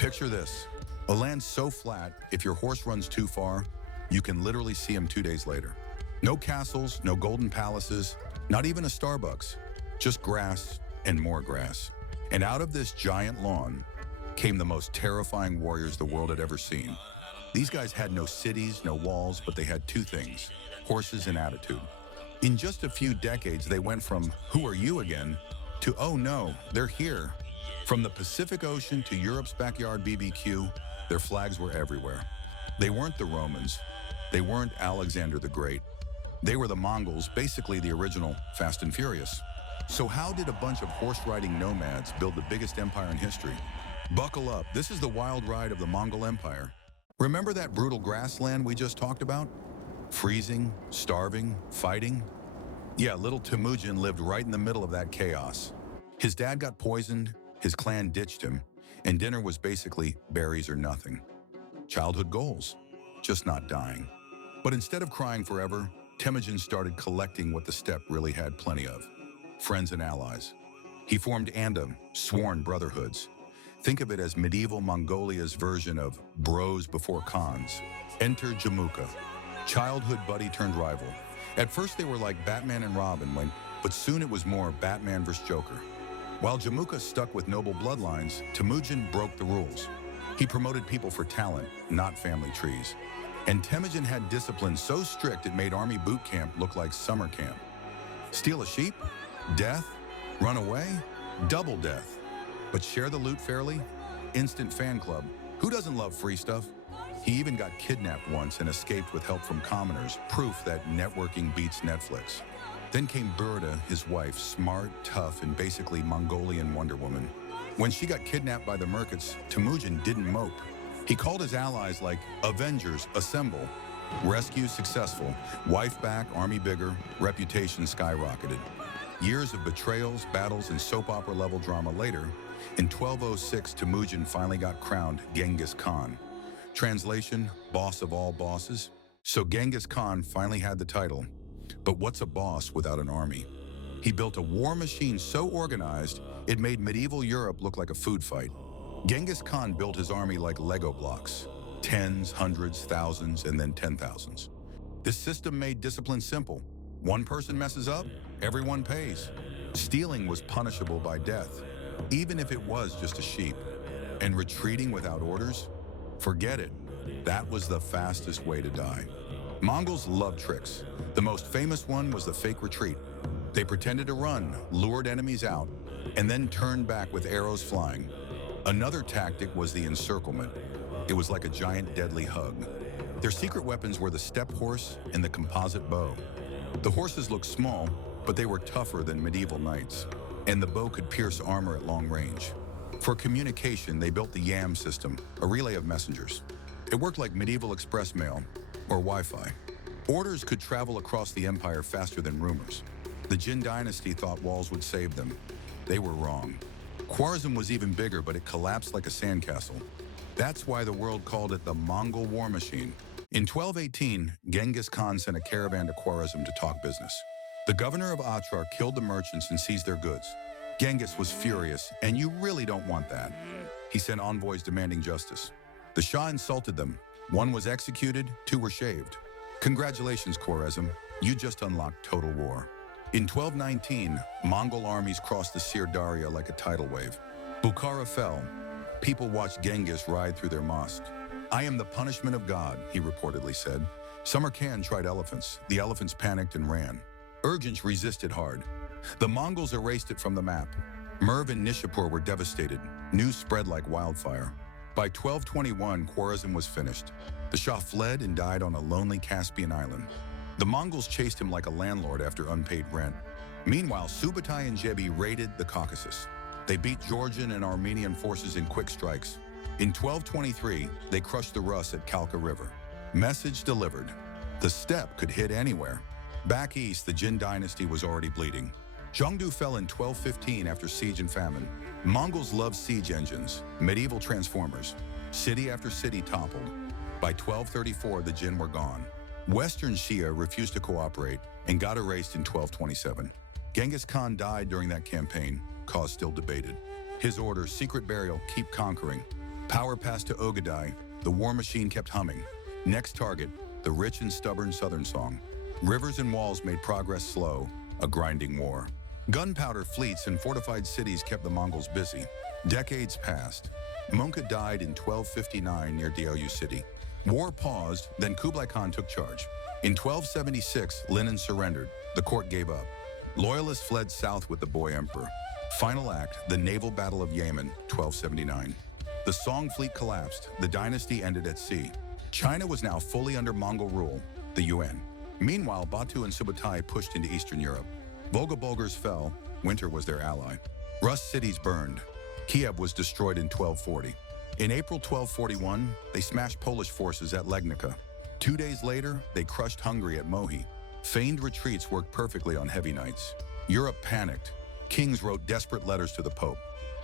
Picture this, a land so flat, if your horse runs too far, you can literally see him 2 days later. No castles, no golden palaces, not even a Starbucks, just grass and more grass. And out of this giant lawn came the most terrifying warriors the world had ever seen. These guys had no cities, no walls, but they had two things, horses and attitude. In just a few decades, they went from, "Who are you again?" to, "Oh no, they're here." From the Pacific Ocean to Europe's backyard BBQ, their flags were everywhere. They weren't the Romans. They weren't Alexander the Great. They were the Mongols, basically the original Fast and Furious. So how did a bunch of horse-riding nomads build the biggest empire in history? Buckle up, this is the wild ride of the Mongol Empire. Remember that brutal grassland we just talked about? Freezing, starving, fighting? Yeah, little Temujin lived right in the middle of that chaos. His dad got poisoned, his clan ditched him, and dinner was basically berries or nothing. Childhood goals, just not dying. But instead of crying forever, Temujin started collecting what the steppe really had plenty of, friends and allies. He formed andam, sworn brotherhoods. Think of it as medieval Mongolia's version of bros before cons. Enter Jamuka, childhood buddy turned rival. At first they were like Batman and Robin, but soon it was more Batman vs. Joker. While Jamuka stuck with noble bloodlines, Temujin broke the rules. He promoted people for talent, not family trees. And Temujin had discipline so strict it made army boot camp look like summer camp. Steal a sheep? Death? Run away? Double death. But share the loot fairly? Instant fan club. Who doesn't love free stuff? He even got kidnapped once and escaped with help from commoners, proof that networking beats Netflix. Then came Burda, his wife, smart, tough, and basically Mongolian Wonder Woman. When she got kidnapped by the Merkits, Temujin didn't mope. He called his allies like, "Avengers, assemble." Rescue successful, wife back, army bigger, reputation skyrocketed. Years of betrayals, battles, and soap opera level drama later, in 1206, Temujin finally got crowned Genghis Khan. Translation, boss of all bosses. So Genghis Khan finally had the title. But what's a boss without an army? He built a war machine so organized, it made medieval Europe look like a food fight. Genghis Khan built his army like Lego blocks. Tens, hundreds, thousands, and then 10,000s. This system made discipline simple. One person messes up, everyone pays. Stealing was punishable by death, even if it was just a sheep. And retreating without orders? Forget it. That was the fastest way to die. Mongols loved tricks. The most famous one was the fake retreat. They pretended to run, lured enemies out, and then turned back with arrows flying. Another tactic was the encirclement. It was like a giant deadly hug. Their secret weapons were the steppe horse and the composite bow. The horses looked small, but they were tougher than medieval knights, and the bow could pierce armor at long range. For communication, they built the YAM system, a relay of messengers. It worked like medieval express mail or Wi-Fi. Orders could travel across the empire faster than rumors. The Jin dynasty thought walls would save them. They were wrong. Khwarezm was even bigger, but it collapsed like a sandcastle. That's why the world called it the Mongol war machine. In 1218, Genghis Khan sent a caravan to Khwarezm to talk business. The governor of Achrar killed the merchants and seized their goods. Genghis was furious, and you really don't want that. He sent envoys demanding justice. The Shah insulted them. One was executed, two were shaved. Congratulations, Khwarezm. You just unlocked total war. In 1219, Mongol armies crossed the Sir Darya like a tidal wave. Bukhara fell. People watched Genghis ride through their mosque. "I am the punishment of God," he reportedly said. Samarkand tried elephants. The elephants panicked and ran. Urgens resisted hard. The Mongols erased it from the map. Merv and Nishapur were devastated. News spread like wildfire. By 1221, Khwarezm was finished. The Shah fled and died on a lonely Caspian island. The Mongols chased him like a landlord after unpaid rent. Meanwhile, Subutai and Jebi raided the Caucasus. They beat Georgian and Armenian forces in quick strikes. In 1223, they crushed the Rus at Kalka River. Message delivered. The steppe could hit anywhere. Back east, the Jin dynasty was already bleeding. Zhengdu fell in 1215 after siege and famine. Mongols loved siege engines, medieval transformers. City after city toppled. By 1234, the Jin were gone. Western Xia refused to cooperate and got erased in 1227. Genghis Khan died during that campaign, cause still debated. His order, secret burial, keep conquering. Power passed to Ogadai. The war machine kept humming. Next target, the rich and stubborn southern song. Rivers and walls made progress slow, a grinding war. Gunpowder fleets and fortified cities kept the Mongols busy. Decades passed. Mongol died in 1259 near Diaoyu City. War paused, then Kublai Khan took charge. In 1276, Linen surrendered. The court gave up. Loyalists fled south with the boy emperor. Final act, the naval battle of Yemen, 1279. The Song fleet collapsed. The dynasty ended at sea. China was now fully under Mongol rule, the Yuan. Meanwhile, Batu and Subutai pushed into Eastern Europe. Volga Bulgars fell. Winter was their ally. Rus cities burned. Kiev was destroyed in 1240. In April 1241, they smashed Polish forces at Legnica. 2 days later, they crushed Hungary at Mohi. Feigned retreats worked perfectly on heavy nights. Europe panicked. Kings wrote desperate letters to the Pope.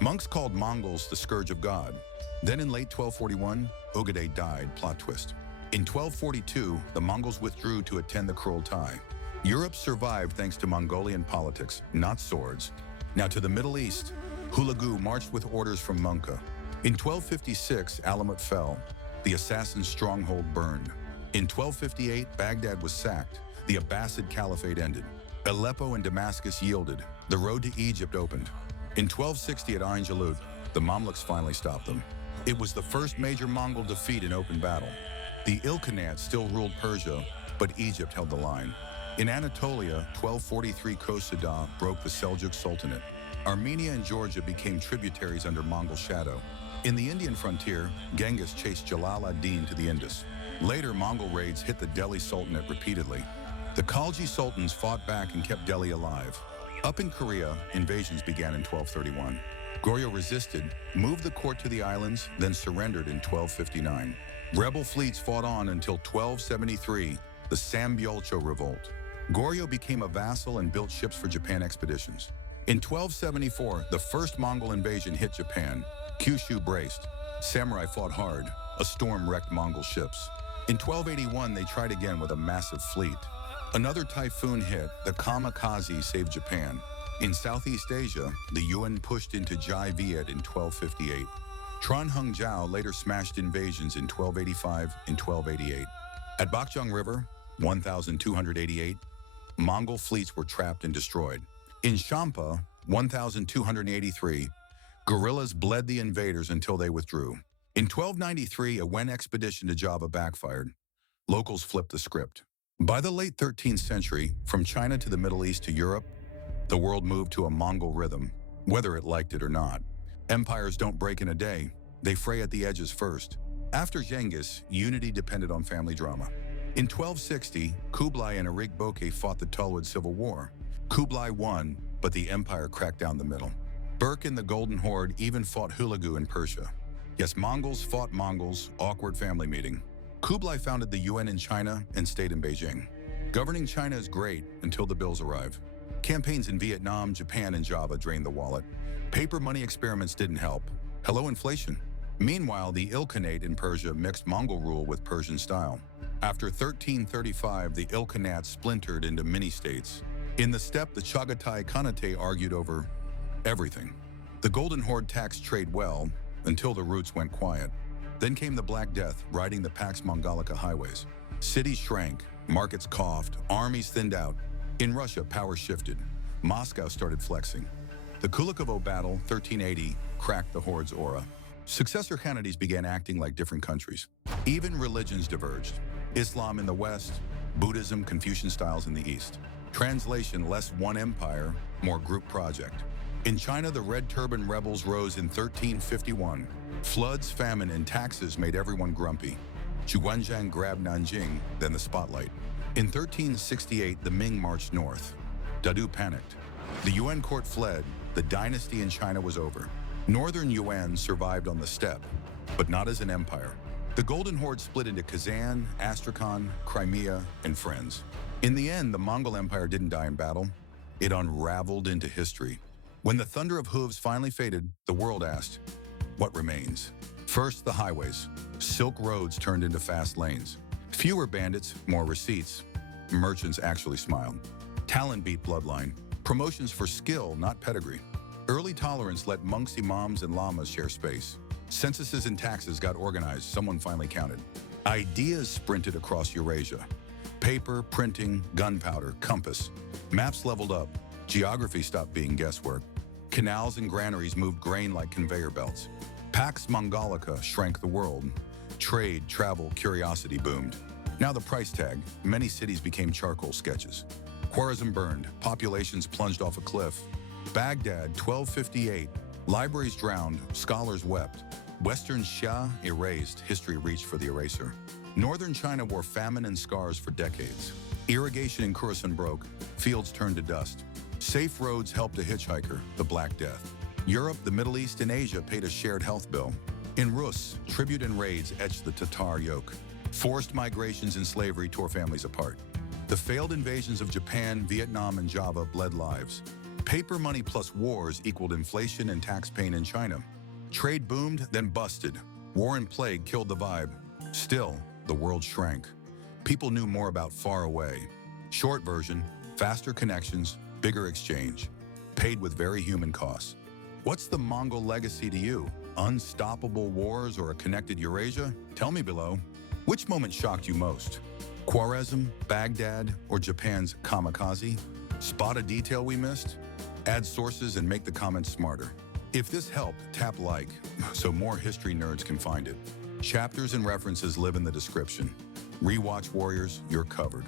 Monks called Mongols the scourge of God. Then in late 1241, Ogadai died, plot twist. In 1242, the Mongols withdrew to attend the Kurultai. Europe survived thanks to Mongolian politics, not swords. Now to the Middle East, Hulagu marched with orders from Munka. In 1256, Alamut fell. The assassin stronghold burned. In 1258, Baghdad was sacked. The Abbasid Caliphate ended. Aleppo and Damascus yielded. The road to Egypt opened. In 1260 at Ain Jalut, the Mamluks finally stopped them. It was the first major Mongol defeat in open battle. The Ilkhanate still ruled Persia, but Egypt held the line. In Anatolia, 1243 Kosuda broke the Seljuk Sultanate. Armenia and Georgia became tributaries under Mongol shadow. In the Indian frontier, Genghis chased Jalal ad-Din to the Indus. Later, Mongol raids hit the Delhi Sultanate repeatedly. The Khalji sultans fought back and kept Delhi alive. Up in Korea, invasions began in 1231. Goryeo resisted, moved the court to the islands, then surrendered in 1259. Rebel fleets fought on until 1273, the Sambyolcho Revolt. Goryeo became a vassal and built ships for Japan expeditions. In 1274, the first Mongol invasion hit Japan. Kyushu braced. Samurai fought hard. A storm wrecked Mongol ships. In 1281, they tried again with a massive fleet. Another typhoon hit. The kamikaze saved Japan. In Southeast Asia, the Yuan pushed into Jai Viet in 1258. Tran Hung Jiao later smashed invasions in 1285 and 1288. At Bakjang River, 1288, Mongol fleets were trapped and destroyed. In Champa, 1283, guerrillas bled the invaders until they withdrew. In 1293, a Wen expedition to Java backfired. Locals flipped the script. By the late 13th century, from China to the Middle East to Europe, the world moved to a Mongol rhythm, whether it liked it or not. Empires don't break in a day, they fray at the edges first. After Genghis, unity depended on family drama. In 1260, Kublai and Arik Boke fought the Tulwood Civil War. Kublai won, but the empire cracked down the middle. Berke and the Golden Horde even fought Hulagu in Persia. Yes, Mongols fought Mongols, awkward family meeting. Kublai founded the Yuan in China and stayed in Beijing. Governing China is great until the bills arrive. Campaigns in Vietnam, Japan, and Java drained the wallet. Paper money experiments didn't help. Hello, inflation. Meanwhile, the Ilkhanate in Persia mixed Mongol rule with Persian style. After 1335, the Ilkhanate splintered into mini-states. In the steppe, the Chagatai Khanate argued over everything. The Golden Horde taxed trade well, until the roots went quiet. Then came the Black Death, riding the Pax Mongolica highways. Cities shrank, markets coughed, armies thinned out. In Russia, power shifted. Moscow started flexing. The Kulikovo battle, 1380, cracked the Horde's aura. Successor Khanates began acting like different countries. Even religions diverged. Islam in the West, Buddhism, Confucian styles in the East. Translation: less one empire, more group project. In China, the Red Turban rebels rose in 1351. Floods, famine, and taxes made everyone grumpy. Zhuguanzhang grabbed Nanjing, then the spotlight. In 1368, the Ming marched north. Dadu panicked. The Yuan court fled. The dynasty in China was over. Northern Yuan survived on the steppe, but not as an empire. The Golden Horde split into Kazan, Astrakhan, Crimea, and friends. In the end, the Mongol Empire didn't die in battle. It unraveled into history. When the thunder of hooves finally faded, the world asked, what remains? First, the highways. Silk roads turned into fast lanes. Fewer bandits, more receipts. Merchants actually smiled. Talent beat bloodline. Promotions for skill, not pedigree. Early tolerance let monks, imams, and lamas share space. Censuses and taxes got organized, someone finally counted. Ideas sprinted across Eurasia. Paper, printing, gunpowder, compass. Maps leveled up. Geography stopped being guesswork. Canals and granaries moved grain like conveyor belts. Pax Mongolica shrank the world. Trade, travel, curiosity boomed. Now the price tag, many cities became charcoal sketches. Khwarazm burned, populations plunged off a cliff. Baghdad, 1258, libraries drowned, scholars wept. Western Xia erased, history reached for the eraser. Northern China wore famine and scars for decades. Irrigation in Khorasan broke, fields turned to dust. Safe roads helped a hitchhiker, the Black Death. Europe, the Middle East, and Asia paid a shared health bill. In Rus, tribute and raids etched the Tatar yoke. Forced migrations and slavery tore families apart. The failed invasions of Japan, Vietnam, and Java bled lives. Paper money plus wars equaled inflation and tax pain in China. Trade boomed, then busted. War and plague killed the vibe. Still, the world shrank. People knew more about far away. Short version, faster connections, bigger exchange. Paid with very human costs. What's the Mongol legacy to you? Unstoppable wars or a connected Eurasia? Tell me below. Which moment shocked you most? Khwarazm, Baghdad, or Japan's kamikaze? Spot a detail we missed? Add sources and make the comments smarter. If this helped, tap like, so more history nerds can find it. Chapters and references live in the description. Rewatch Warriors, you're covered.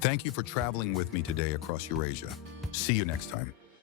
Thank you for traveling with me today across Eurasia. See you next time.